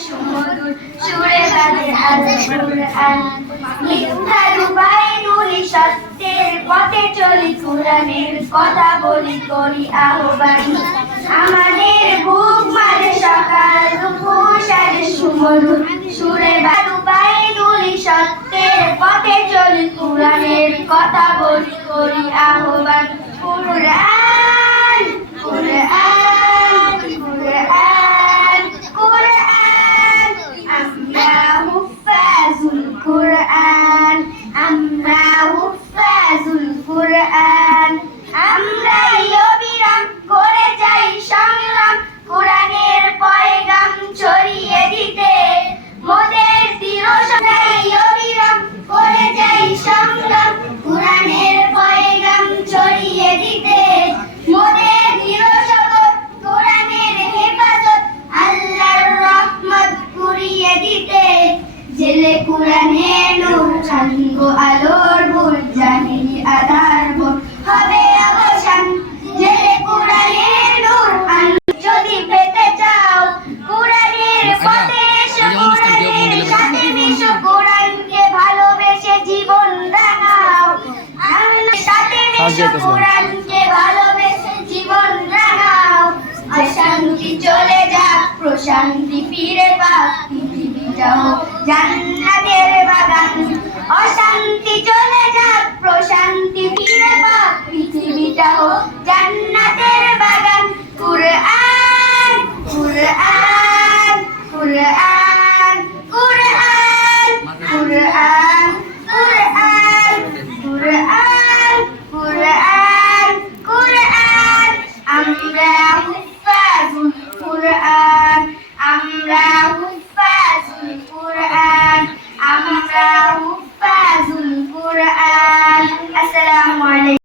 সুমধুর সুরে বাজে আল কুরআন মিথ্যার উপায় নুলি সত্যের পথে চলি কুরআনের কথা বলি করি আহ্বান আমাদের বুক মাঝে সকাল দুপুর সাজে সুমধুর সুরে উপায় নুলি সত্যের পথে চলি কুরআনের কথা বলি করি আহ্বান কুরআন কুরআন কুরআন কুরআন আমরা হুফাজুল কুরআন আমরা হুফাজুল কুরআন আমরা অবিরাম করে যাই সংগ্রাম কুরআনের পয়গাম ছড়িয়ে দিতে মোদের দৃঢ় অবিরাম করে যাই সংগ্রাম কুরআনের পয়গাম ছড়িয়ে দিতে মোদের দৃঢ় শপথ কুরআনের হেফাজত আল্লাহর রহমত কুড়িয়ে দিতে জেলে কুরআনের নূর চাঁদগো আলোর ভোর জাহিলি আধার ভোর হবে অবসান জেলে কুরআনের নূর যদি পেতে চাও কুরআনের পথে এসো কুরআনের সাথে মিশো কুরআনকে ভালোবেসে জীবন রাঙাও সাথে মিশো কুরআনকে ভালোবেসে জীবন রাঙাও অশান্তি চলে যাক প্রশান্তি ফিরে পাক পৃথিবীটা হোক জান্নাতের বাগান অশান্তি চলে যাক প্রশান্তি ফিরে পাক পৃথিবীটা হোক জান্নাতের বাগান কুরআন কুরআন